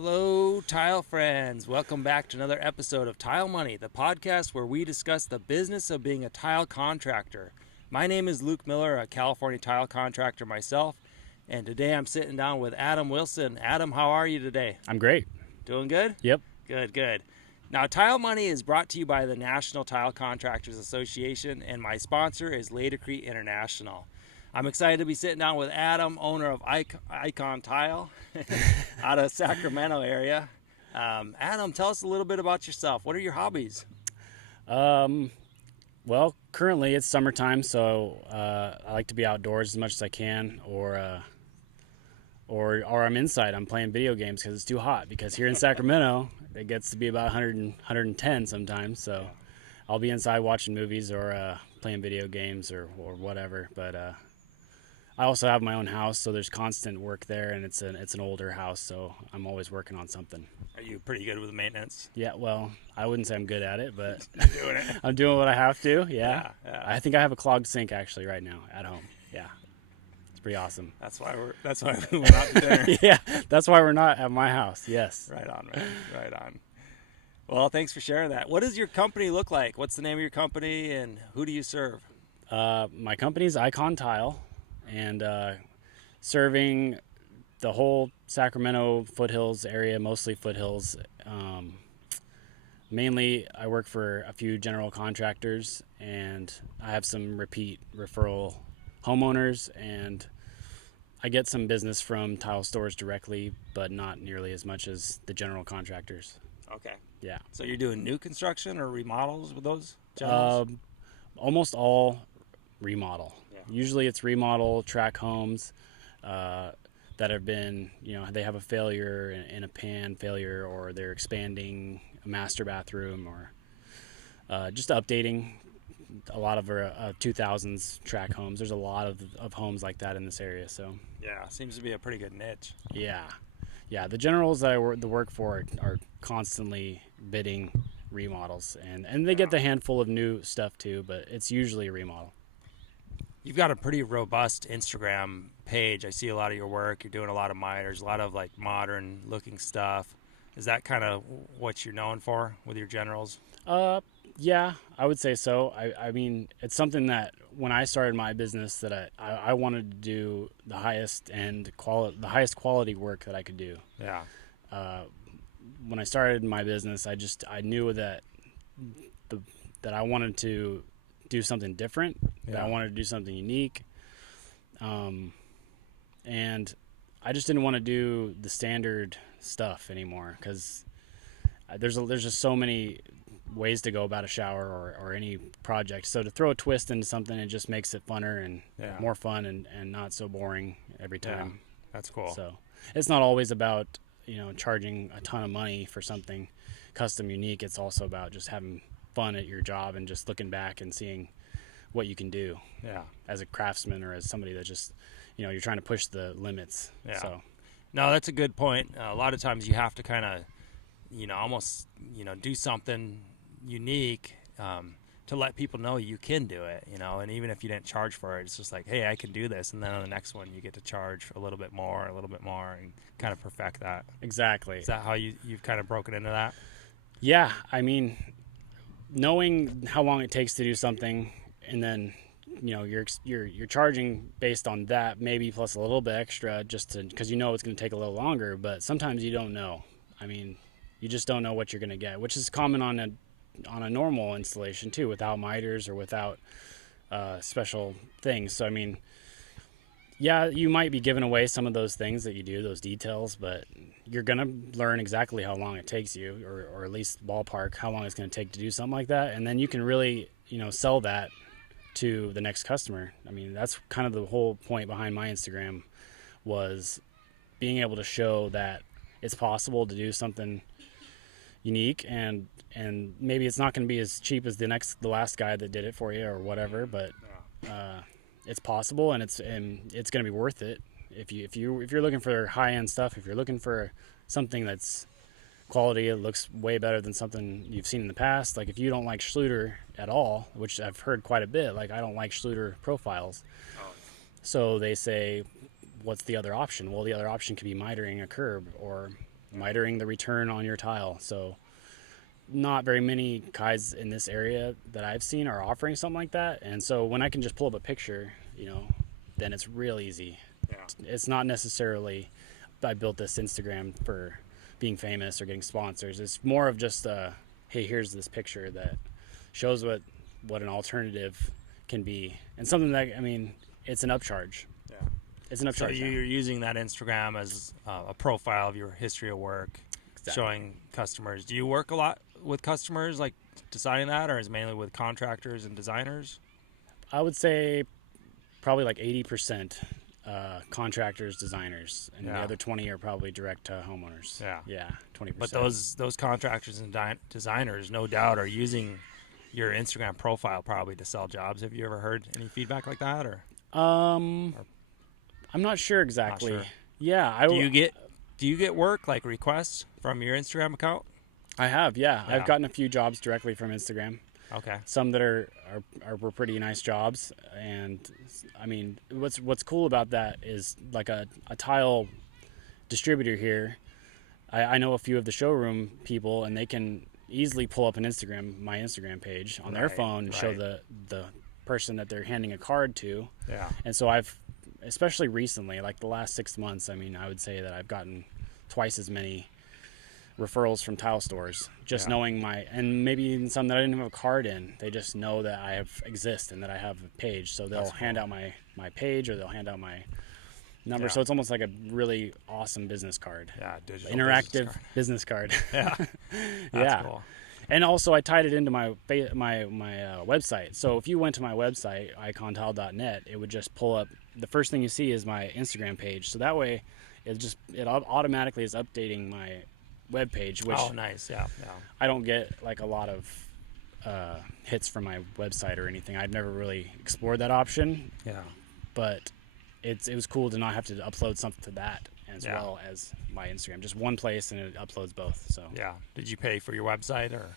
Hello, tile friends. Welcome back to another episode of Tile Money, the podcast where we discuss the business of being a tile contractor. My name is Luke Miller, a California tile contractor myself, and today I'm sitting down with Adam Wilson. Adam, how are you today? I'm great. Doing good? Yep. Good. Now, Tile Money is brought to you by the National Tile Contractors Association, and my sponsor is Laticrete International. I'm excited to be sitting down with Adam, owner of Icon Tile out of Sacramento area. Adam, tell us a little bit about yourself. What are your hobbies? Well, currently it's summertime, so I like to be outdoors as much as I can, or I'm inside. I'm playing video games because it's too hot. Because here in Sacramento, it gets to be about 100 and 110 sometimes. So I'll be inside watching movies or playing video games or whatever. But I also have my own house, so there's constant work there, and it's an older house, so I'm always working on something. Are you pretty good with maintenance? Yeah, well, I wouldn't say I'm good at it, but Doing it. I'm doing what I have to. Yeah. I think I have a clogged sink actually right now at home. Yeah, it's pretty awesome. That's why we went out to dinner. Yeah, that's why we're not at my house. Yes. Right on, man. Right on. Well, thanks for sharing that. What does your company look like? What's the name of your company, and who do you serve? My company's Icon Tile, and serving the whole Sacramento foothills area, mostly foothills. Mainly, I work for a few general contractors, and I have some repeat referral homeowners, and I get some business from tile stores directly, but not nearly as much as the general contractors. Okay. Yeah. So you're doing new construction or remodels with those generals? Almost all remodel. Yeah. Usually it's remodel track homes that have been, they have a failure in a pan failure, or they're expanding a master bathroom, or just updating a lot of our 2000s track homes. There's a lot of homes like that in this area. So Yeah, seems to be a pretty good niche. yeah, the generals that I work for are constantly bidding remodels, and they get the handful of new stuff too, but it's usually a remodel. You've got a pretty robust Instagram page. I see a lot of your work. You're doing a lot of miters, a lot of like modern looking stuff. Is that kind of what you're known for with your generals? Yeah, I would say so. I mean, it's something that when I started my business that I wanted to do the highest quality work that I could do. Yeah. When I started my business, I knew that I wanted to do something different. Yeah. That I wanted to do something unique. And I just didn't want to do the standard stuff anymore, because there's just so many ways to go about a shower or any project. So to throw a twist into something, it just makes it funner and more fun and not so boring every time. Yeah. That's cool. So it's not always about, charging a ton of money for something custom unique. It's also about just having fun at your job and just looking back and seeing what you can do as a craftsman, or as somebody that just, you're trying to push the limits. Yeah. So No, that's a good point. A lot of times you have to kind of, almost, do something unique to let people know you can do it, and even if you didn't charge for it, it's just like, hey, I can do this. And then on the next one, you get to charge a little bit more, and kind of perfect that. Exactly. Is that how you've kind of broken into that? Yeah. I mean, knowing how long it takes to do something, and then, you're charging based on that, maybe plus a little bit extra, just because it's going to take a little longer. But sometimes you don't know. I mean, you just don't know what you're going to get, which is common on a normal installation too, without miters or without special things. So I mean, yeah, you might be giving away some of those things that you do, those details, but you're going to learn exactly how long it takes you, or at least ballpark how long it's going to take to do something like that. And then you can really, sell that to the next customer. I mean, that's kind of the whole point behind my Instagram, was being able to show that it's possible to do something unique, and maybe it's not going to be as cheap as the last guy that did it for you or whatever, but it's possible, and it's going to be worth it. If you're looking for high-end stuff, if you're looking for something that's quality, it looks way better than something you've seen in the past. Like if you don't like Schluter at all, which I've heard quite a bit, like I don't like Schluter profiles. So they say, what's the other option? Well, the other option could be mitering a curb, or mitering the return on your tile. So not very many guys in this area that I've seen are offering something like that. And so when I can just pull up a picture, then it's real easy. Yeah. It's not necessarily I built this Instagram for being famous or getting sponsors. It's more of just hey, here's this picture that shows what an alternative can be, and something that, it's an upcharge. Yeah. It's an upcharge. So you're using that Instagram as a profile of your history of work, showing customers. Do you work a lot with customers, like deciding that, or is it mainly with contractors and designers? I would say probably like 80% contractors, designers, and the other 20 are probably direct to homeowners. Yeah, 20%. But those contractors and designers, no doubt, are using your Instagram profile probably to sell jobs. Have you ever heard any feedback like that, or? I'm not sure exactly. Not sure. Yeah, Do you get work, like requests from your Instagram account? I have, yeah. I've gotten a few jobs directly from Instagram. Okay. Some that were pretty nice jobs, and what's cool about that is like a tile distributor here. I know a few of the showroom people, and they can easily pull up my Instagram page on their phone and show the person that they're handing a card to. Yeah. And so I've, especially recently, like the last 6 months, I would say that I've gotten twice as many referrals from tile stores, just knowing and maybe even some that I didn't have a card in. They just know that I exist and that I have a page, so they'll hand out my page, or they'll hand out my number. So it's almost like a really awesome business card. Yeah, digital interactive business card. Yeah. That's cool. And also I tied it into my website. So if you went to my website, icontile.net, it would just pull up, the first thing you see is my Instagram page. So that way it automatically is updating my web page, which nice. Yeah. I don't get like a lot of hits from my website or anything. I've never really explored that option. Yeah. But it was cool to not have to upload something to that as well as my Instagram. Just one place, and it uploads both. So yeah. Did you pay for your website, or?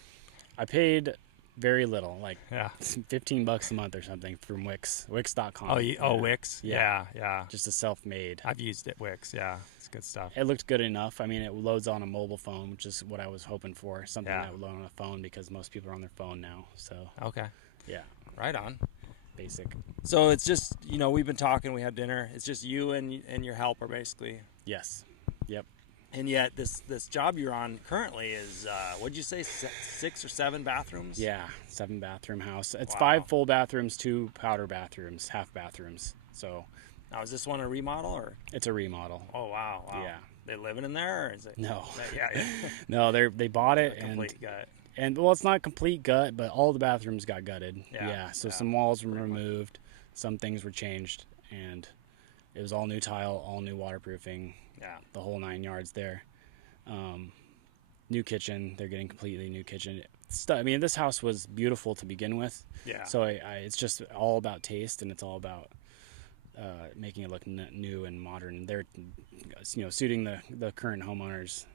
I paid very little, like $15 a month or something, from Wix.com. Wix. Yeah. Just a self-made. I've used it, Wix. Yeah, it's good stuff. It looked good enough. It loads on a mobile phone, which is what I was hoping for. Something that would load on a phone, because most people are on their phone now. So okay. Yeah. Right on. Basic. So it's just, we've been talking, we had dinner. It's just you and your helper, basically. Yes. Yep. And yet this job you're on currently is, what'd you say, 6 or 7 bathrooms? Yeah, 7-bathroom house. It's 5 full bathrooms, 2 powder bathrooms, half bathrooms. So now, is this one a remodel, or? It's a remodel. Oh, wow. Yeah. They living in there, or is it? No. Yeah. No, they bought it, Complete gut. And well, it's not a complete gut, but all the bathrooms got gutted. So some walls were removed, some things were changed, and it was all new tile, all new waterproofing. Yeah. The whole 9 yards there. New kitchen. They're getting completely new kitchen. This house was beautiful to begin with. Yeah. So it's just all about taste, and it's all about making it look new and modern. They're, suiting the current homeowners'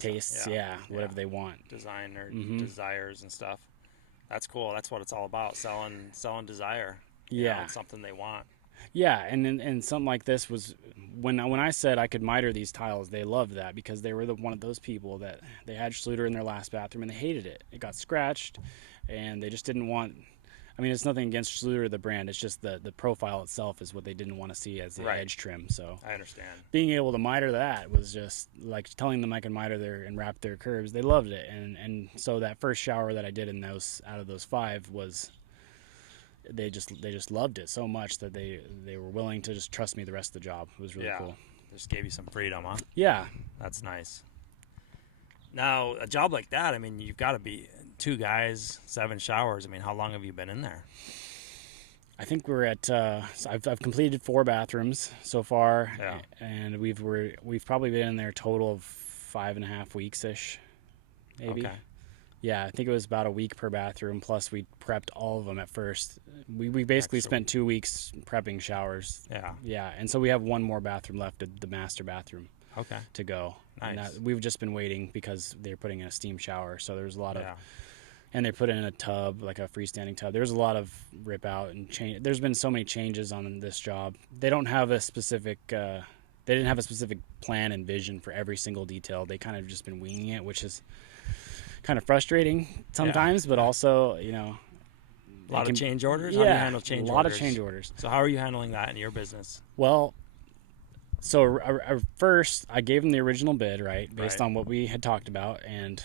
tastes. Whatever they want. Design or desires and stuff. That's cool. That's what it's all about. Selling desire. It's something they want. Yeah, and something like this was when I said I could miter these tiles, they loved that, because they were one of those people that they had Schluter in their last bathroom and they hated it. It got scratched, and they just didn't want. It's nothing against Schluter, the brand. It's just the profile itself is what they didn't want to see as the edge trim. So I understand. Being able to miter that was just like telling them I could miter and wrap their curves. They loved it, and so that first shower that I did in those out of those 5 was. They just loved it so much that they were willing to just trust me the rest of the job. It was really cool. Just gave you some freedom, huh? Yeah. That's nice. Now, a job like that, you've got to be 2 guys, 7 showers. How long have you been in there? I think we're at. I've completed 4 bathrooms so far, and we've probably been in there a total of 5.5 weeks ish, maybe. Okay. Yeah, I think it was about a week per bathroom. Plus, we prepped all of them at first. We basically spent 2 weeks prepping showers. Yeah. Yeah, and so we have 1 more bathroom left, the master bathroom. Okay. To go. Nice. And we've just been waiting because they're putting in a steam shower. So there's a lot of, and they put in a tub, like a freestanding tub. There's a lot of rip out and change. There's been so many changes on this job. They don't have a specific they didn't have a specific plan and vision for every single detail. They kind of just been winging it, which is kind of frustrating sometimes, but also, you know, a lot of change orders. Yeah, how do you handle change orders? A lot of change orders. So how are you handling that in your business? Well, so first I gave them the original bid, right, based on what we had talked about, and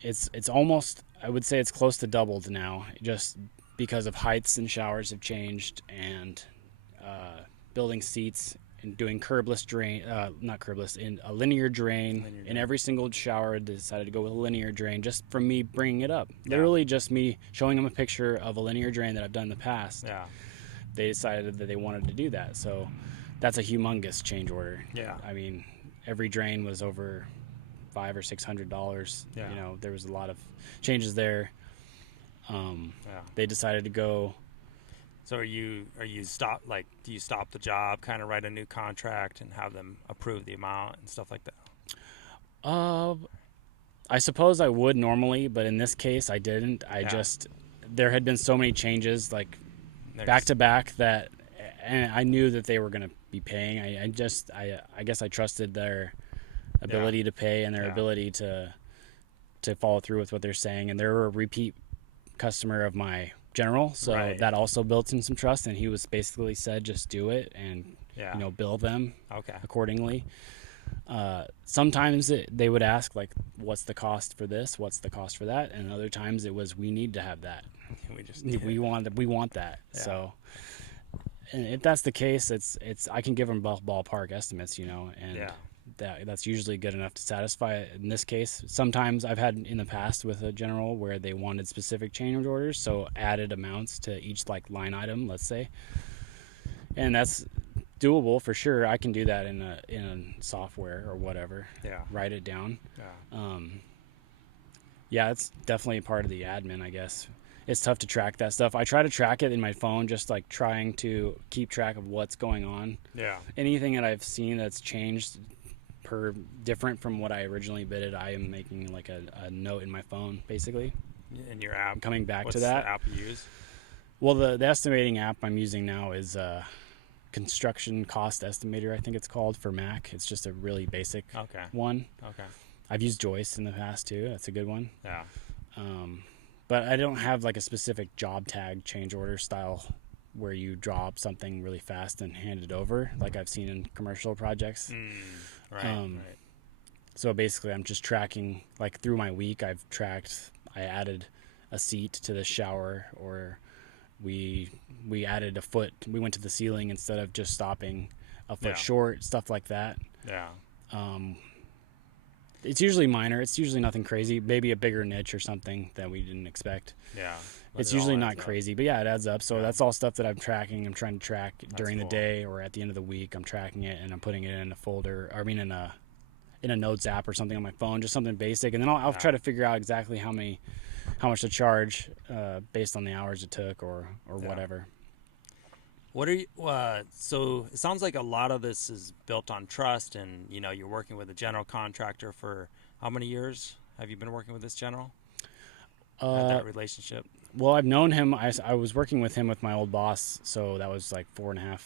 it's almost, I would say it's close to doubled now, just because of heights and showers have changed, and building seats and doing curbless drain, not curbless, in a linear drain. In every single shower. I decided to go with a linear drain just from me bringing it up. Yeah. Literally just me showing them a picture of a linear drain that I've done in the past. Yeah. They decided that they wanted to do that. So that's a humongous change order. Yeah. I mean, every drain was over $500 or $600. Yeah. You know, there was a lot of changes there. They decided to go. So are you do you stop the job, kind of write a new contract and have them approve the amount and stuff like that? I suppose I would normally, but in this case I didn't. There had been so many changes, like back to back, that, and I knew that they were going to be paying. I guess I trusted their ability to pay and their ability to follow through with what they're saying, and they're a repeat customer of my general, so that also built in some trust, and he was basically said just do it and you know, bill them accordingly. Sometimes they would ask, like, what's the cost for this, what's the cost for that, and other times it was, we need to have that, we want that. So, and if that's the case, it's I can give them ballpark estimates, you know, and that's usually good enough to satisfy it. In this case, sometimes I've had in the past with a general where they wanted specific change orders, so added amounts to each, like, line item, let's say, and that's doable for sure. I can do that in a software or whatever. Write it down. It's definitely part of the admin, I guess. It's tough to track that stuff. I try to track it in my phone, just like trying to keep track of what's going on. Anything that I've seen that's changed different from what I originally bidded, I am making like a note in my phone, basically. In your app. Coming back What's to that. The app you use? Well, the estimating app I'm using now is Construction Cost Estimator, I think it's called, for Mac. It's just a really basic one. I've used Joyce in the past too. That's a good one. But I don't have like a specific job tag change order style where you draw up something really fast and hand it over, like I've seen in commercial projects. So basically I'm just tracking, like, through my week I added a seat to the shower, or we added a foot, we went to the ceiling instead of just stopping a foot short, stuff like that. It's usually minor, it's usually nothing crazy, maybe a bigger niche or something that we didn't expect. It's usually not crazy, but it adds up. So that's all stuff that I'm tracking. I'm trying to track during the day or at the end of the week. I'm tracking it and I'm putting it in a folder, in a notes app or something on my phone, just something basic. And then I'll try to figure out exactly how much to charge based on the hours it took or whatever. What are you? So it sounds like a lot of this is built on trust, and you know, you're working with a general contractor for how many years have you been working with this general? That relationship. Well, I've known him. I was working with him with my old boss, so that was like 4.5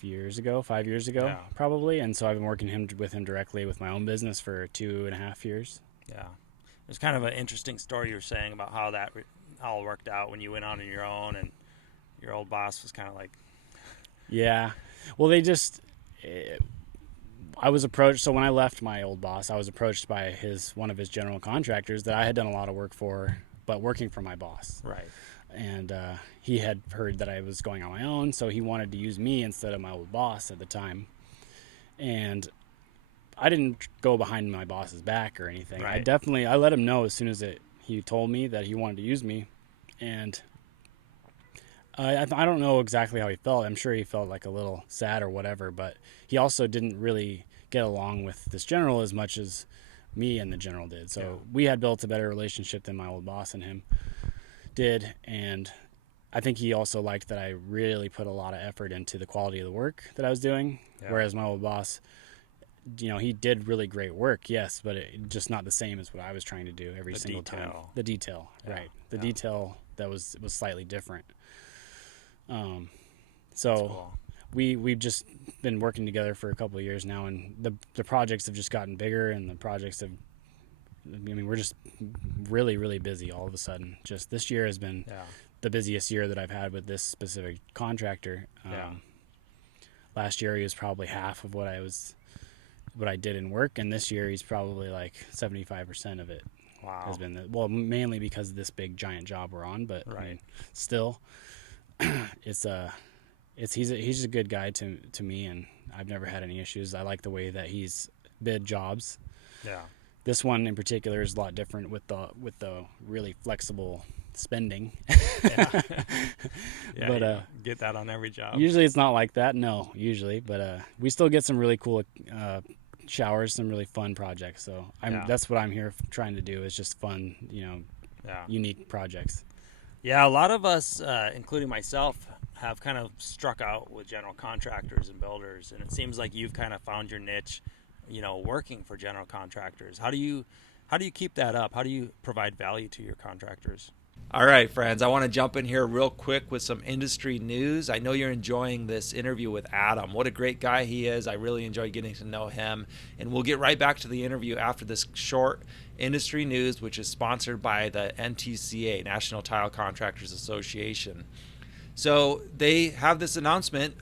years ago, 5 years ago, probably. And so I've been working with him directly with my own business for 2.5 years. There's kind of an interesting story you were saying about how that all worked out when you went on your own, and your old boss was kind of like. Well, I was approached. So when I left my old boss, I was approached by one of his general contractors that I had done a lot of work for, but working for my boss. And he had heard that I was going on my own, so he wanted to use me instead of my old boss at the time. And I didn't go behind my boss's back or anything. I let him know as soon as he told me that he wanted to use me. And I don't know exactly how he felt. I'm sure he felt like a little sad or whatever, but he also didn't really get along with this general as much as me and the general did. So we had built a better relationship than my old boss and him did. And I think he also liked that I really put a lot of effort into the quality of the work that I was doing. Whereas my old boss, you know, he did really great work, yes, but just not the same as what I was trying to do every single time. The detail, The detail that was slightly different. So, cool. we've just been working together for a couple of years now, and the projects have just gotten bigger, and the projects have. I mean, we're just really, really busy all of a sudden. Just this year has been the busiest year that I've had with this specific contractor. Last year he was probably half of what I did in work, and this year he's probably like 75% of it. Wow. Has been mainly because of this big giant job we're on, but I mean, still, he's a good guy to me, and I've never had any issues. I like the way that he's bid jobs. Yeah. This one in particular is a lot different with the really flexible spending. Yeah, But get that on every job. usually it's not like that. No, usually, but we still get some really cool showers, some really fun projects. So that's what I'm here trying to do, is just fun, unique projects. Yeah, a lot of us, including myself, have kind of struck out with general contractors and builders, and it seems like you've kind of found your niche, working for general contractors. How do you keep that up? How do you provide value to your contractors? All right, friends, I want to jump in here real quick with some industry news. I know you're enjoying this interview with Adam. What a great guy he is. I really enjoyed getting to know him. And we'll get right back to the interview after this short industry news, which is sponsored by the NTCA, National Tile Contractors Association. So they have this announcement.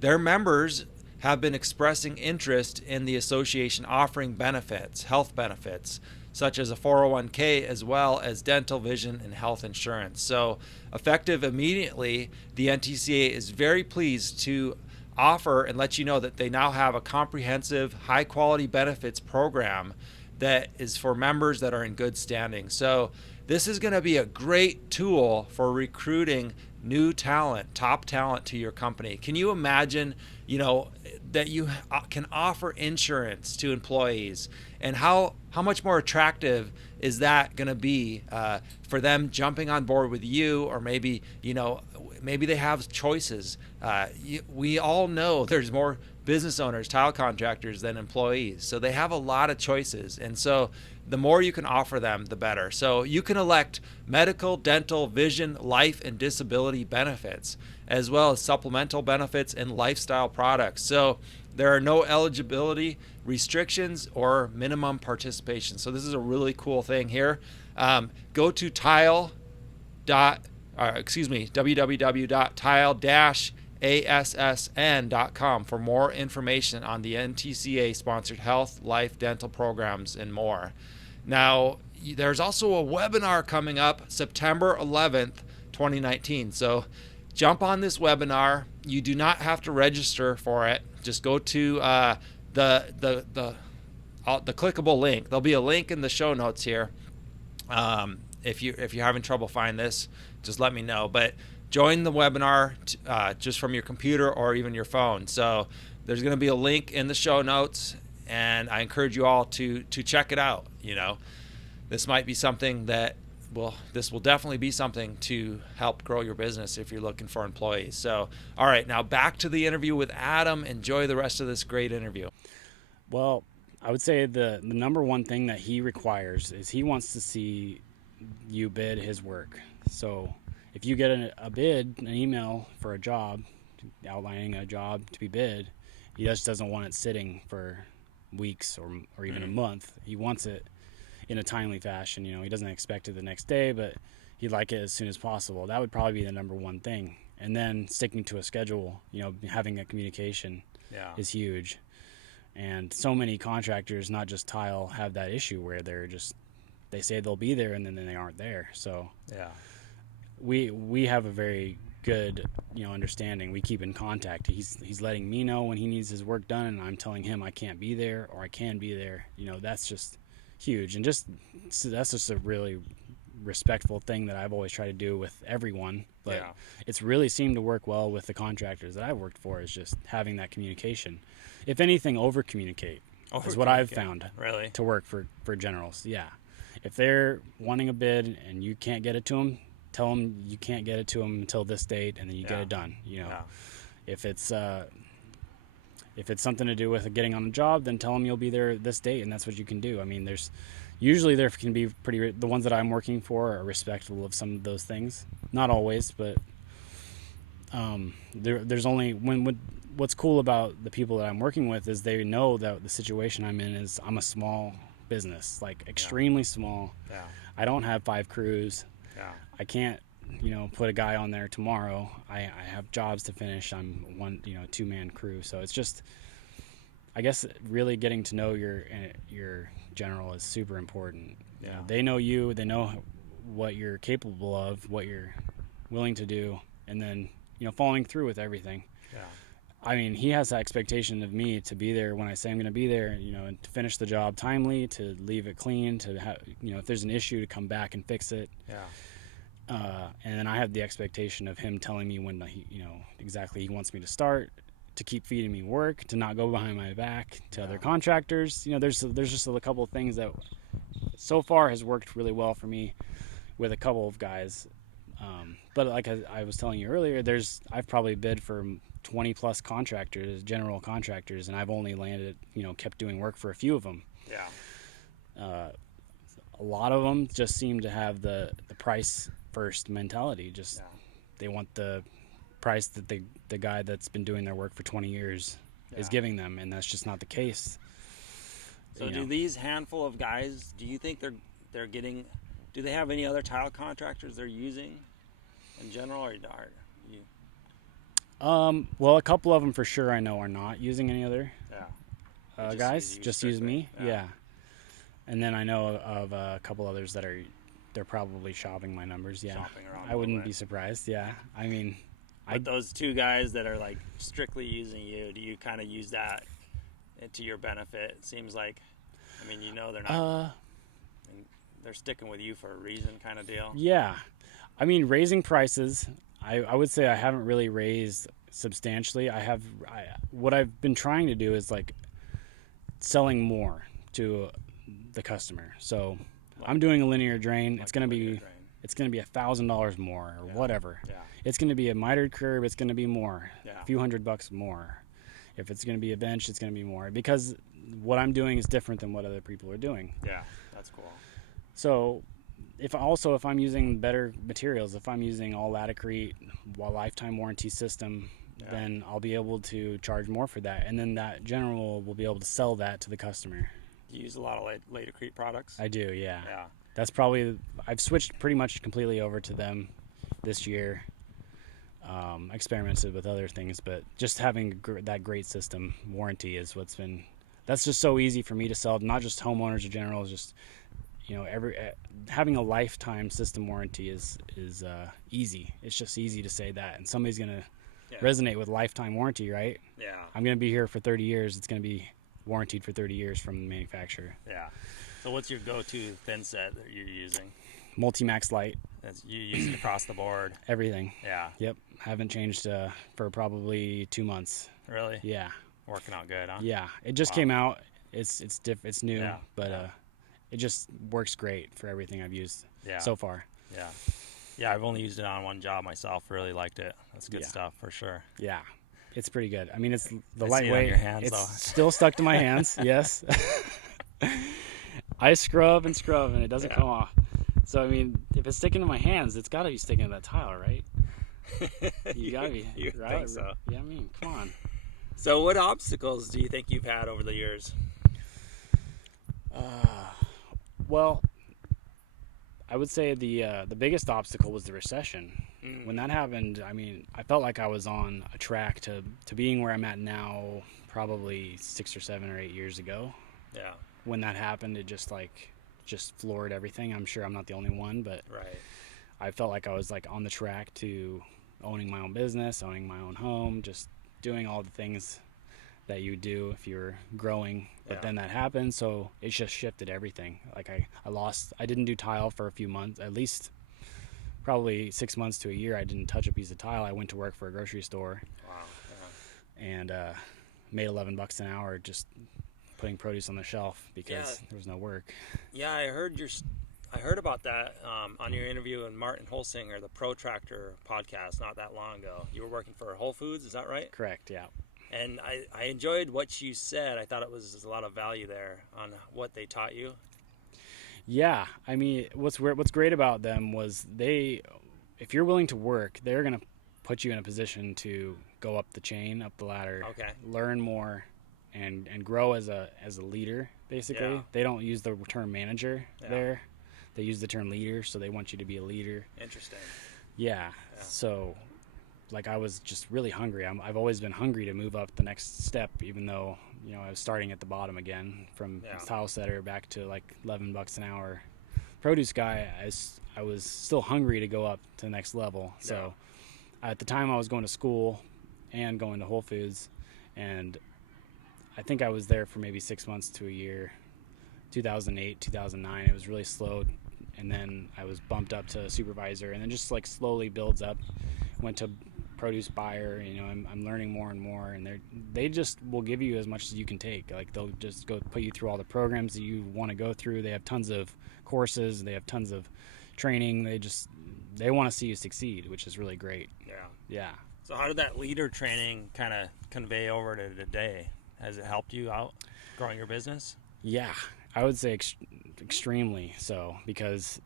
Their members have been expressing interest in the association offering benefits, health benefits, such as a 401k, as well as dental, vision, and health insurance. So effective immediately, the NTCA is very pleased to offer and let you know that they now have a comprehensive, high-quality benefits program that is for members that are in good standing. So this is going to be a great tool for recruiting new talent, top talent to your company. Can you imagine, that you can offer insurance to employees, and how much more attractive is that going to be for them jumping on board with you? Or maybe they have choices. We all know there's more business owners, tile contractors, than employees, so they have a lot of choices, and so the more you can offer them, the better. So you can elect medical, dental, vision, life, and disability benefits, as well as supplemental benefits and lifestyle products. So there are no eligibility restrictions or minimum participation. So this is a really cool thing here. Go to www.tile-assn.com for more information on the NTCA sponsored health, life, dental programs, and more. Now, there's also a webinar coming up September 11th, 2019. So jump on this webinar. You do not have to register for it. Just go to the clickable link. There'll be a link in the show notes here. If you're having trouble finding this, just let me know. But join the webinar just from your computer or even your phone. So there's going to be a link in the show notes, and I encourage you all to check it out. This might be something that this will definitely be something to help grow your business if you're looking for employees. So, all right, now back to the interview with Adam. Enjoy the rest of this great interview. Well, I would say the number one thing that he requires is he wants to see you bid his work. So if you get an email for a job, outlining a job to be bid, he just doesn't want it sitting for weeks or even a month. He wants it in a timely fashion. He doesn't expect it the next day, but he'd like it as soon as possible. That would probably be the number one thing. And then sticking to a schedule, having a communication is huge. And so many contractors, not just tile, have that issue where they say they'll be there and then they aren't there. So we have a very good understanding. We keep in contact. He's letting me know when he needs his work done, and I'm telling him I can't be there or I can be there. That's just huge, and that's just a really respectful thing that I've always tried to do with everyone. But it's really seemed to work well with the contractors that I've worked for, is just having that communication. If anything, over communicate is what I've found to work for generals. If they're wanting a bid and you can't get it to them, tell them you can't get it to them until this date, and then you get it done. If it's something to do with getting on a job, then tell them you'll be there this date, and that's what you can do. I mean, there can be the ones that I'm working for are respectful of some of those things. Not always, but there's only what's cool about the people that I'm working with is they know that the situation I'm in is I'm a small business, like extremely small. Yeah. I don't have 5 crews. Yeah. I can't, put a guy on there tomorrow. I have jobs to finish. I'm one, 2-man crew. So it's just, I guess, really getting to know your general is super important. Yeah. They know you. They know what you're capable of, what you're willing to do, and then following through with everything. Yeah. I mean, he has the expectation of me to be there when I say I'm going to be there, and to finish the job timely, to leave it clean, to have, if there's an issue, to come back and fix it. Yeah. And then I have the expectation of him telling me when exactly he wants me to start, to keep feeding me work, to not go behind my back to other contractors. There's just a couple of things that so far has worked really well for me with a couple of guys. But like I was telling you earlier, I've probably bid for 20 plus contractors, general contractors, and I've only landed, kept doing work for a few of them. Yeah. A lot of them just seem to have the price first mentality. Just they want the price that the guy that's been doing their work for 20 years is giving them, and that's just not the case. So do these handful of guys, do you think they're getting, do they have any other tile contractors they're using in general, or are you? Well, a couple of them for sure I know are not using any other guys. Just use me. Yeah. And then I know of a couple others that they're probably shopping my numbers. Yeah. Shopping around I wouldn't be surprised. Yeah. I mean, but those 2 guys that are like strictly using you, do you kind of use that to your benefit? It seems like, I mean, they're not, they're sticking with you for a reason, kind of deal. Yeah. I mean, raising prices, I would say I haven't really raised substantially. What I've been trying to do is like selling more to the customer. So I'm doing a linear drain. It's going to be $1,000 more or whatever. Yeah. It's going to be a mitered curb. It's going to be more, a few $100 more. If it's going to be a bench, it's going to be more, because what I'm doing is different than what other people are doing. Yeah, that's cool. So if I'm using better materials, if I'm using all Laticrete, lifetime warranty system, then I'll be able to charge more for that. And then that general will be able to sell that to the customer. Do you use a lot of Laticrete products? I do, yeah. Yeah. That's probably, I've switched pretty much completely over to them this year. Experimented with other things, but just having that great system warranty is that's just so easy for me to sell, not just homeowners or generals, just, having a lifetime system warranty is easy. It's just easy to say that, and somebody's going to resonate with lifetime warranty, right? Yeah. I'm going to be here for 30 years. It's going to be warranted for 30 years from the manufacturer. Yeah. So what's your go-to thin set that you're using? Multi-Max Light. You use it across the board? Everything. Yeah. Yep. Haven't changed for probably 2 months. Really? Yeah. Working out good, huh? Yeah. It just came out. It's new, but it just works great for everything I've used so far. Yeah. Yeah, I've only used it on one job myself. Really liked it. That's good stuff for sure. Yeah. It's pretty good. I mean, it's the I lightweight. see it on your hands, it's still stuck to my hands. Yes. I scrub and it doesn't come off. So, I mean, if it's sticking to my hands, it's got to be sticking to that tile, right? You got to be. You right? think so? Yeah, I mean, come on. So what obstacles do you think you've had over the years? Well, I would say the biggest obstacle was the recession. When that happened, I mean, I felt like I was on a track to being where I'm at now, probably 6 or 7 or 8 years ago. Yeah. When that happened, it just floored everything. I'm sure I'm not the only one, but right. I felt like I was like on the track to owning my own business, owning my own home, just doing all the things that you do if you're growing. But then that happened, so it just shifted everything. Like I didn't do tile for a few months, at least probably 6 months to a year. I didn't touch a piece of tile. I went to work for a grocery store. Wow. And made $11 an hour just putting produce on the shelf because there was no work. Yeah, I heard about that on your interview with Martin Holsinger, the Protractor podcast, not that long ago. You were working for Whole Foods, is that right? Correct, yeah. And I enjoyed what you said. I thought it was a lot of value there on what they taught you. Yeah, I mean, what's great about them was if you're willing to work, they're gonna put you in a position to go up the chain, up the ladder, Okay. learn more, and grow as a leader. Basically, Yeah. they don't use the term manager Yeah. there; they use the term leader. So they want you to be a leader. Interesting. Yeah. So, like, I was just really hungry. I've always been hungry to move up the next step, even though I was starting at the bottom again, from tile setter back to like $11 an hour produce guy. I was still hungry to go up to the next level. So at the time I was going to school and going to Whole Foods, and I think I was there for maybe 6 months to a year. 2008, 2009, it was really slow, and then I was bumped up to supervisor, and then just like slowly builds up. Went to produce buyer. I'm learning more and more, and they just will give you as much as you can take. Like, they'll just go put you through all the programs that you want to go through. They have tons of courses, they have tons of training. They want to see you succeed, which is really great. Yeah. So how did that leader training kind of convey over to today? Has it helped you out growing your business? Yeah, I would say extremely so, because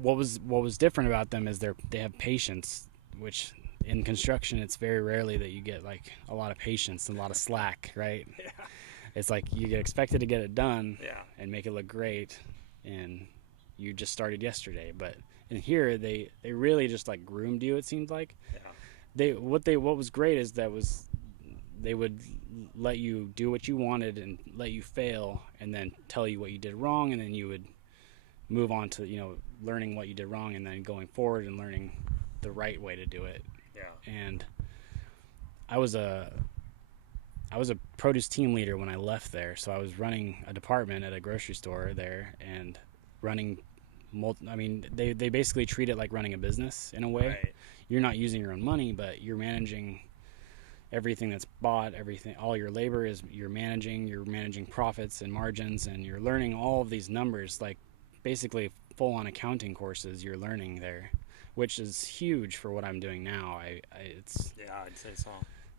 what was different about them is they have patience, which in construction it's very rarely that you get like a lot of patience and a lot of slack, right? Yeah. It's like you get expected to get it done and make it look great, and you just started yesterday. But in here they really just like groomed you, it seemed like. What was great is they would let you do what you wanted and let you fail, and then tell you what you did wrong, and then you would move on to learning what you did wrong, and then going forward and learning the right way to do it. And I was a produce team leader when I left there, so I was running a department at a grocery store there, and running they basically treat it like running a business in a way. Right. You're not using your own money, but you're managing everything that's bought, all your labor you're managing profits and margins, and you're learning all of these numbers, like basically full-on accounting courses you're learning there, which is huge for what I'm doing now. I'd say so.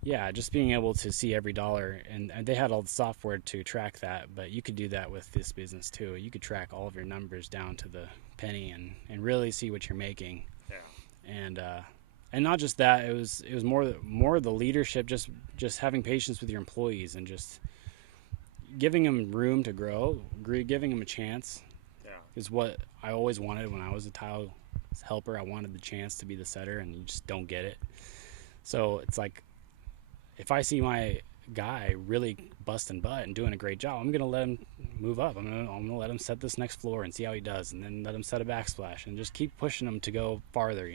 Yeah, just being able to see every dollar, and they had all the software to track that, but you could do that with this business too. You could track all of your numbers down to the penny and really see what you're making. And not just that, it was more the leadership, just having patience with your employees and just giving them room to grow, giving them a chance. Is what I always wanted when I was a tile helper. I wanted the chance to be the setter, and you just don't get it. So it's like, if I see my guy really busting butt and doing a great job, I'm gonna let him move up. I'm gonna let him set this next floor and see how he does, and then let him set a backsplash and just keep pushing him to go farther.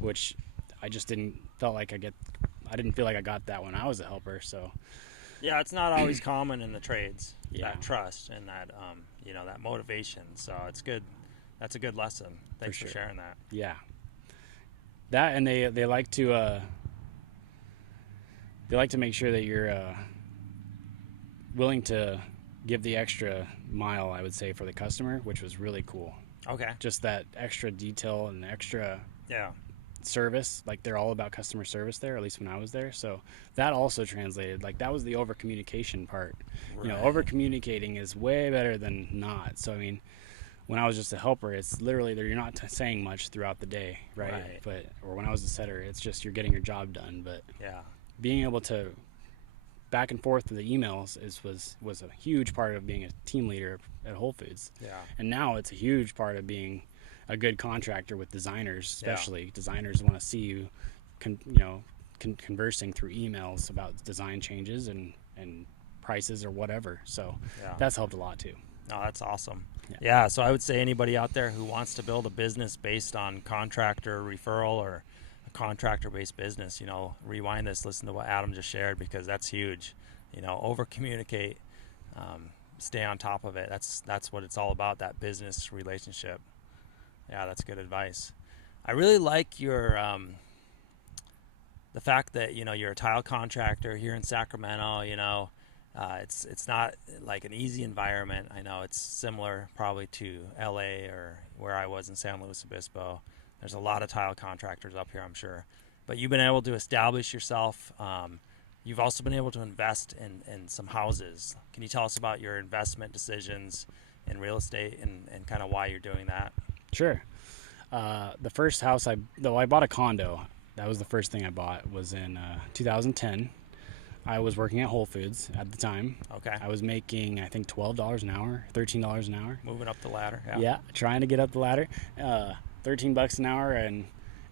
Which I just didn't feel like I got that when I was a helper. So it's not always common in the trades, that Yeah. trust and that that motivation. So it's good. That's a good lesson. Thanks for sharing that. Yeah, that, and they like to make sure that you're willing to give the extra mile, I would say, for the customer, which was really cool. Okay. Just that extra detail and extra service. Like, they're all about customer service there, at least when I was there. So that also translated. Like, that was the over communication part. Right. Over communicating is way better than not. So I mean, when I was just a helper, it's literally you're not saying much throughout the day, right? Or when I was a setter, it's just you're getting your job done. But being able to back and forth with the emails was a huge part of being a team leader at Whole Foods. And now it's a huge part of being a good contractor with designers, especially. Designers want to see you conversing through emails about design changes and prices or whatever. So that's helped a lot too. Oh, that's awesome. So I would say anybody out there who wants to build a business based on contractor referral or a contractor-based business, rewind this, listen to what Adam just shared, because that's huge. Over communicate, stay on top of it. That's what it's all about, that business relationship. That's good advice. I really like your the fact that you're a tile contractor here in Sacramento. It's not like an easy environment. I know it's similar probably to LA or where I was in San Luis Obispo. There's a lot of tile contractors up here, I'm sure, but you've been able to establish yourself. You've also been able to invest in some houses. Can you tell us about your investment decisions in real estate and kind of why you're doing that? Sure. The first house I bought a condo. That was the first thing I bought, was in 2010. I was working at Whole Foods at the time. Okay. I was making, I think, $12 an hour, $13 an hour. Moving up the ladder. Yeah, trying to get up the ladder. $13 an hour, and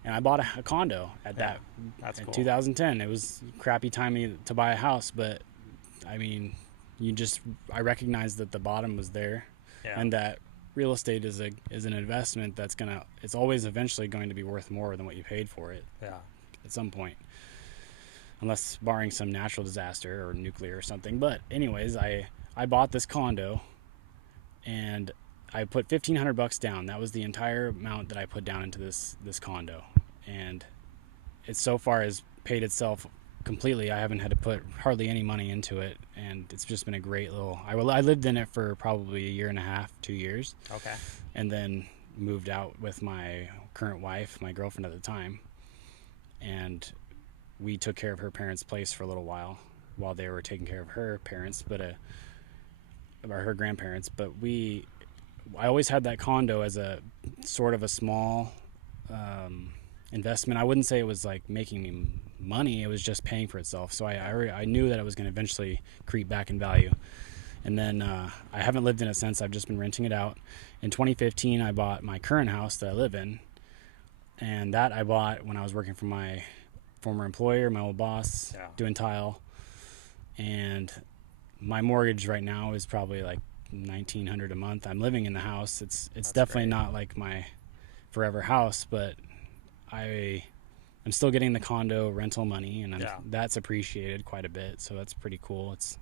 I bought a condo at that. That's in cool. 2010. It was crappy timing to buy a house, but I mean, I recognized that the bottom was there, and that real estate is an investment it's always eventually going to be worth more than what you paid for it. Yeah. At some point, unless barring some natural disaster or nuclear or something. But anyways, I bought this condo, and I put $1,500 down. That was the entire amount that I put down into this condo, and it so far has paid itself completely. I haven't had to put hardly any money into it, and it's just been a great little. I lived in it for probably a year and a half, 2 years. Okay. And then moved out with my current wife, my girlfriend at the time, and we took care of her parents' place for a little while they were taking care of her parents, her grandparents. But I always had that condo as a sort of a small investment. I wouldn't say it was like making me money. It was just paying for itself. So I knew that it was going to eventually creep back in value. And then I haven't lived in it since. I've just been renting it out. In 2015, I bought my current house that I live in. And that I bought when I was working for my former employer, my old boss, doing tile. And my mortgage right now is probably like $1,900 a month. I'm living in the house. It's definitely not like my forever house, but I'm still getting the condo rental money, and that's appreciated quite a bit. So that's pretty cool. It's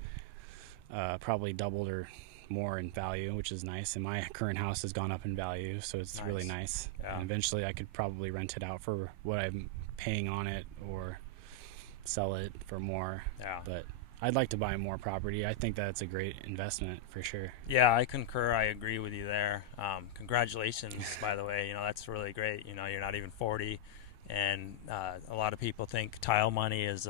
probably doubled or more in value, which is nice. And my current house has gone up in value, so it's really nice. Yeah. And eventually I could probably rent it out for what I'm paying on it, or sell it for more. Yeah. But I'd like to buy more property. I think that's a great investment for sure. Yeah, I concur. I agree with you there. Congratulations, by the way. That's really great. You're not even 40, and a lot of people think tile money is,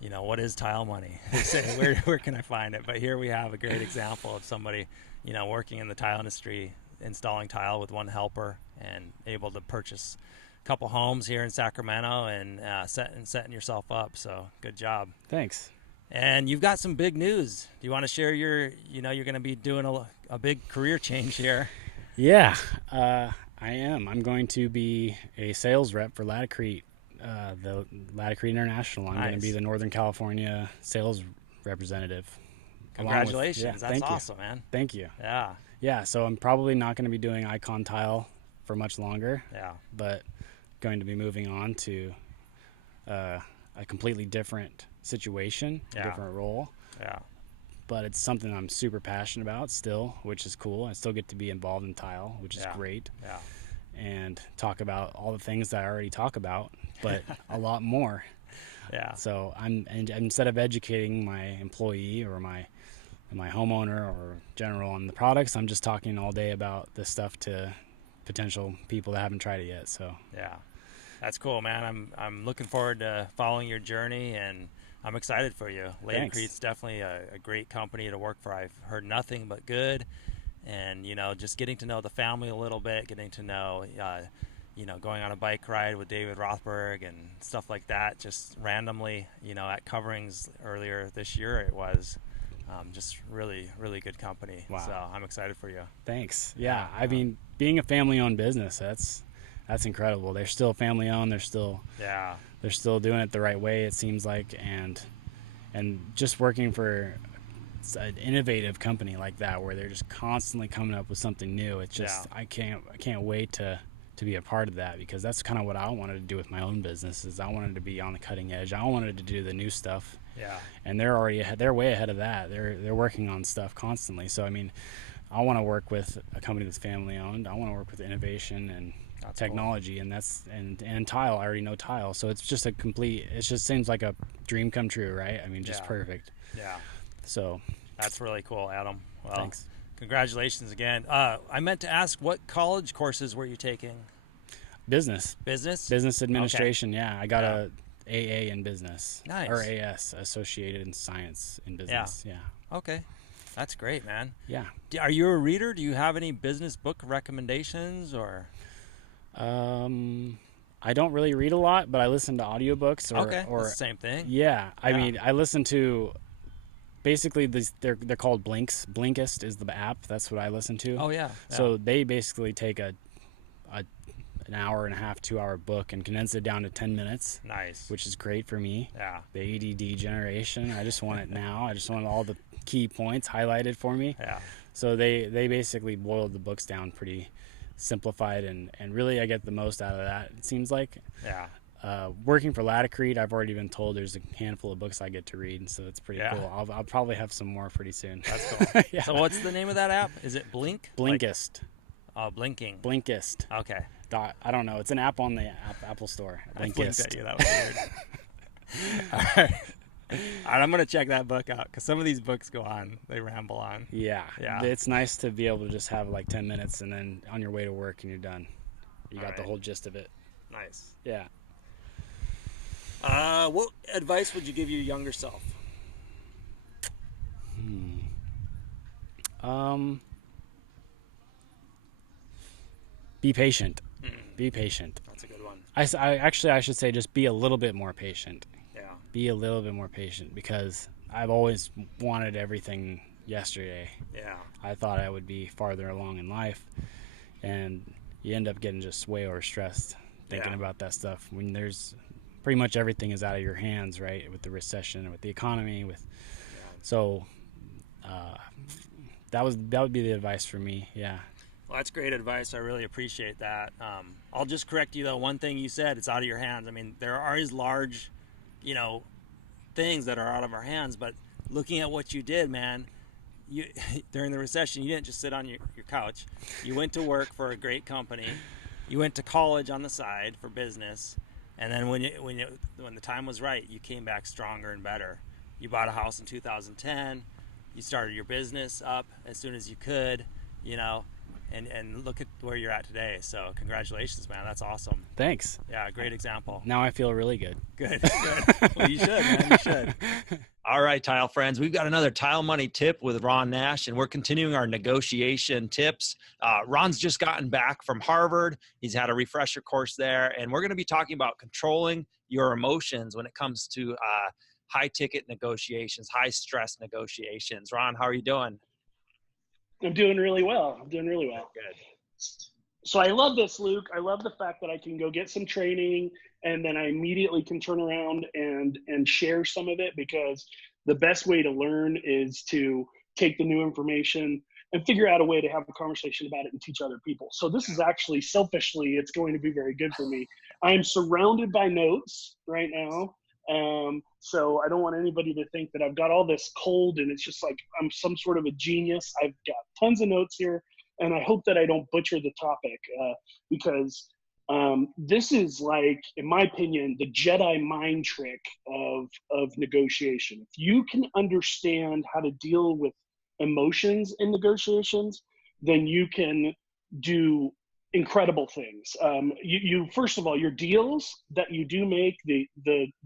what is tile money? They say, where can I find it? But here we have a great example of somebody, working in the tile industry, installing tile with one helper, and able to purchase a couple homes here in Sacramento and setting yourself up. So good job. Thanks. And you've got some big news. Do you want to share you're going to be doing a big career change here? Yeah, I am. I'm going to be a sales rep for Laticrete, the Laticrete International. I'm going to be the Northern California sales representative. Congratulations. That's awesome, man. Thank you. Yeah. Yeah, so I'm probably not going to be doing icon tile for much longer. Yeah. But going to be moving on to a completely different situation, different role. Yeah. But it's something I'm super passionate about still, which is cool. I still get to be involved in tile, which is great. Yeah. And talk about all the things that I already talk about, but a lot more. Yeah. So instead of educating my employee or my homeowner or general on the products, I'm just talking all day about this stuff to potential people that haven't tried it yet. So yeah. That's cool, man. I'm looking forward to following your journey, and I'm excited for you. Laticrete's definitely a great company to work for. I've heard nothing but good, and just getting to know the family a little bit, getting to know, going on a bike ride with David Rothberg and stuff like that, just randomly, at coverings earlier this year. It was just really, really good company. Wow. So I'm excited for you. Thanks. Yeah, I mean, being a family-owned business, that's incredible. They're still family-owned. They're still doing it the right way, it seems like, and just working for an innovative company like that, where they're just constantly coming up with something new. It's just I can't wait to be a part of that, because that's kind of what I wanted to do with my own business. Is I wanted to be on the cutting edge. I wanted to do the new stuff. Yeah. And they're already ahead. They're way ahead of that. They're working on stuff constantly. So I mean, I want to work with a company that's family-owned. I want to work with innovation and technology, cool. and tile. I already know tile, so it's just it just seems like a dream come true, right? I mean, just perfect. Yeah. So that's really cool, Adam. Well, thanks. Congratulations again. I meant to ask, what college courses were you taking? Business administration. Okay. Yeah, I got a AA in business. Nice. Or AS, Associated in Science in Business. Yeah. Okay. That's great, man. Yeah. Are you a reader? Do you have any business book recommendations or? I don't really read a lot, but I listen to audiobooks Okay, or that's the same thing. yeah. I Yeah. mean, I listen to basically they're called Blinks. Blinkist is the app. That's what I listen to. Oh yeah. So they basically take an hour and a half, 2 hour book and condense it down to 10 minutes. Nice. Which is great for me. Yeah. The ADD generation. I just want it now. I just want all the key points highlighted for me. Yeah. So they basically boiled the books down pretty simplified, and really I get the most out of that, it seems like. Yeah. Working for Laticrete, I've already been told there's a handful of books I get to read, so it's pretty cool. I'll probably have some more pretty soon. That's cool. Yeah. So what's the name of that app? Is it Blink? Blinkist. Blinking. Blinkist. Okay. I don't know. It's an app on the Apple Store. I blinked Blinkist. at you. That was weird. All right. All right, I'm going to check that book out because some of these books go on. They ramble on. Yeah. Yeah. It's nice to be able to just have like 10 minutes and then on your way to work and you're done. You got the whole gist of it. Nice. Yeah. What advice would you give your younger self? Be patient. Be patient. That's a good one. I should say just be a little bit more patient. Yeah. Be a little bit more patient because I've always wanted everything yesterday. Yeah. I thought I would be farther along in life, and you end up getting just way overstressed thinking about that stuff when there's pretty much everything is out of your hands, right? With the recession, with the economy, so that would be the advice for me. Yeah. Well, that's great advice. I really appreciate that. I'll just correct you though. One thing you said, it's out of your hands. I mean, there are these large, things that are out of our hands, but looking at what you did, man, you during the recession, you didn't just sit on your couch. You went to work for a great company. You went to college on the side for business. And then when the time was right, you came back stronger and better. You bought a house in 2010. You started your business up as soon as you could, and look at where you're at today. So congratulations, man. That's awesome. Thanks. Yeah, great example. Now I feel really good. Good. Well, you should, man. You should. All right, tile friends. We've got another tile money tip with Ron Nash, and we're continuing our negotiation tips. Ron's just gotten back from Harvard. He's had a refresher course there, and we're going to be talking about controlling your emotions when it comes to high-ticket negotiations, high-stress negotiations. Ron, how are you doing? I'm doing really well. Good. So I love this, Luke. I love the fact that I can go get some training and then I immediately can turn around and share some of it, because the best way to learn is to take the new information and figure out a way to have a conversation about it and teach other people. So this is actually, selfishly, it's going to be very good for me. I'm surrounded by notes right now. So I don't want anybody to think that I've got all this cold and it's just like I'm some sort of a genius. I've got tons of notes here, and I hope that I don't butcher the topic, because this is, like, in my opinion, the Jedi mind trick of negotiation. If you can understand how to deal with emotions in negotiations, then you can do incredible things. You first of all, your deals that you do make,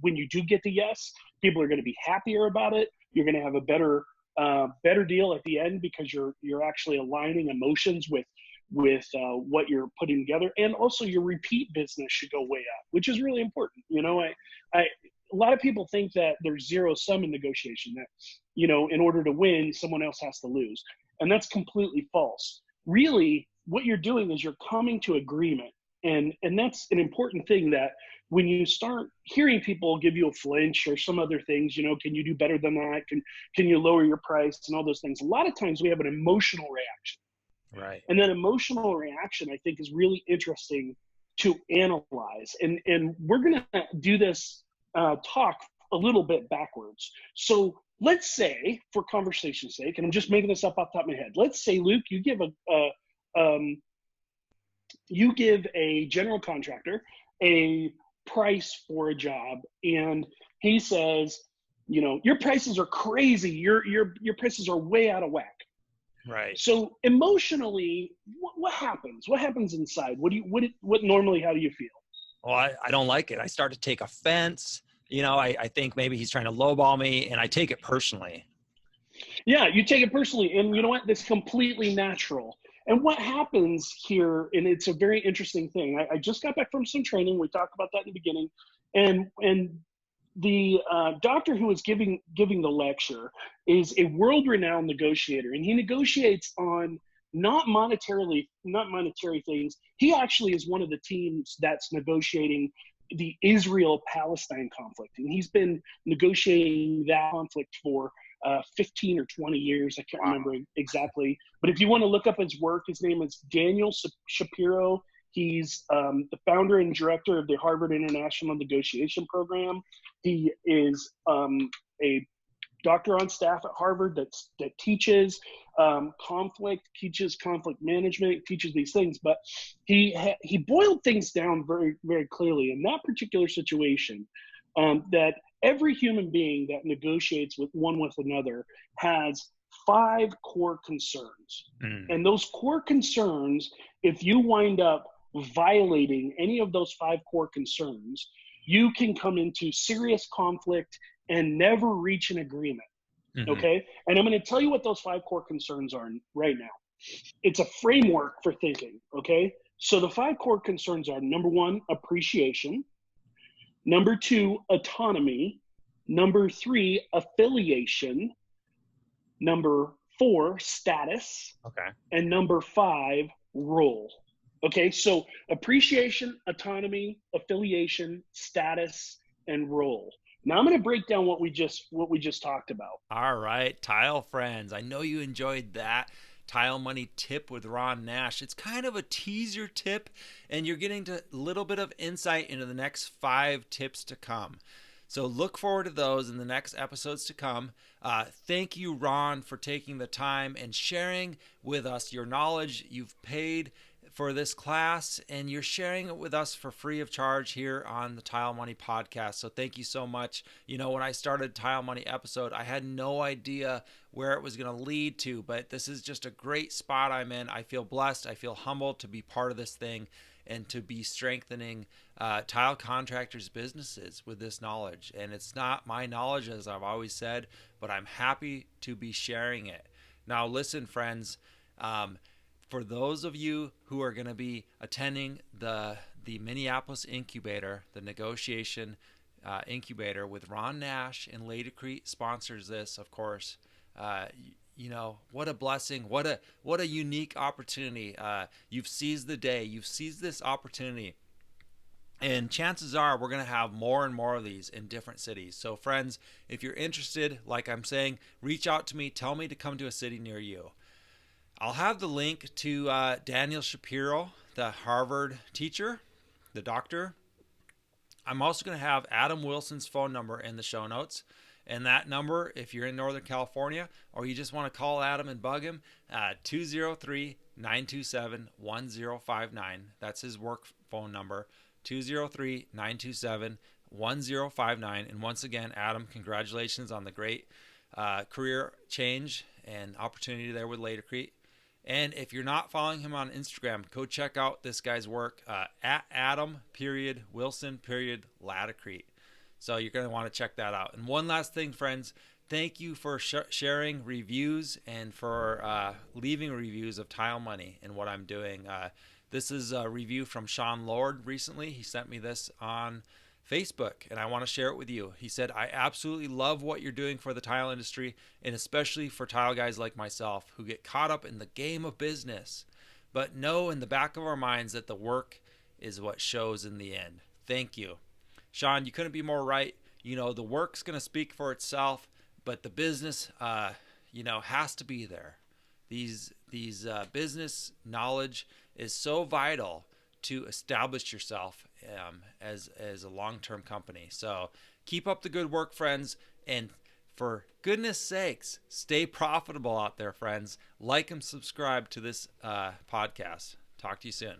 when you do get the yes, people are going to be happier about it. You're going to have a better deal at the end, because you're actually aligning emotions with what you're putting together. And also your repeat business should go way up, which is really important. A lot of people think that there's zero sum in negotiation, that in order to win, someone else has to lose, and that's completely false. Really, what you're doing is you're coming to agreement. And that's an important thing, that when you start hearing people give you a flinch or some other things, can you do better than that? Can you lower your price and all those things? A lot of times we have an emotional reaction. Right. And that emotional reaction, I think, is really interesting to analyze. And we're going to do this talk a little bit backwards. So let's say, for conversation's sake, and I'm just making this up off the top of my head, let's say, Luke, you give a general contractor a price for a job, and he says, your prices are crazy. Your prices are way out of whack. Right. So emotionally, what happens? What happens inside? What normally, how do you feel? Well, I don't like it. I start to take offense. I think maybe he's trying to lowball me, and I take it personally. Yeah, you take it personally, and you know what? That's completely natural. And what happens here, and it's a very interesting thing. I just got back from some training. We talked about that in the beginning, and the doctor who was giving the lecture is a world-renowned negotiator, and he negotiates on not monetary things. He actually is one of the teams that's negotiating the Israel-Palestine conflict, and he's been negotiating that conflict for 15 or 20 years. I can't remember exactly. But if you want to look up his work, his name is Daniel Shapiro. He's the founder and director of the Harvard International Negotiation Program. He is a doctor on staff at Harvard that teaches conflict management, teaches these things. But he boiled things down very, very clearly in that particular situation, that every human being that negotiates with another has 5 core concerns. And those core concerns, if you wind up violating any of those 5 core concerns, you can come into serious conflict and never reach an agreement. Okay? And I'm going to tell you what those 5 core concerns are right now. It's a framework for thinking. Okay? So the 5 core concerns are: number 1, appreciation; number 2, autonomy; number 3, affiliation; number 4, status; Okay. and number 5, role. Okay, so appreciation, autonomy, affiliation, status, and role. Now I'm going to break down what we just talked about. All right, tile friends. I know you enjoyed that tile money tip with Ron Nash. It's kind of a teaser tip, and you're getting a little bit of insight into the next 5 tips to come. So look forward to those in the next episodes to come. Thank you, Ron, for taking the time and sharing with us your knowledge. You've paid for this class, and you're sharing it with us for free of charge here on the Tile Money podcast. So thank you so much. You know, when I started Tile Money episode, I had no idea where it was going to lead to, but this is just a great spot I'm in. I feel blessed. I feel humbled to be part of this thing and to be strengthening tile contractors' businesses with this knowledge. And it's not my knowledge, as I've always said, but I'm happy to be sharing it. Now, listen, friends, for those of you who are going to be attending the Minneapolis Incubator, the negotiation incubator with Ron Nash and Laticrete sponsors this, of course. You know, what a blessing, what a unique opportunity. You've seized the day, you've seized this opportunity. And chances are we're going to have more and more of these in different cities. So friends, if you're interested, like I'm saying, reach out to me, tell me to come to a city near you. I'll have the link to Daniel Shapiro, the Harvard teacher, the doctor. I'm also going to have Adam Wilson's phone number in the show notes. And that number, if you're in Northern California or you just want to call Adam and bug him, 203-927-1059. That's his work phone number, 203-927-1059. And once again, Adam, congratulations on the great career change and opportunity there with Laticrete. And if you're not following him on Instagram, go check out this guy's work at Adam.Wilson.Laticrete. So you're going to want to check that out. And one last thing, friends, thank you for sharing reviews and for leaving reviews of Tile Money and what I'm doing. This is a review from Sean Lord recently. He sent me this on Facebook, and I want to share it with you. He said, I absolutely love what you're doing for the tile industry, and especially for tile guys like myself who get caught up in the game of business, but know in the back of our minds that the work is what shows in the end. Thank you. Sean, you couldn't be more right. You know, the work's going to speak for itself, but the business, has to be there. These business knowledge is so vital to establish yourself as a long-term company. So keep up the good work, friends. And for goodness sakes, stay profitable out there, friends. Like and subscribe to this podcast. Talk to you soon.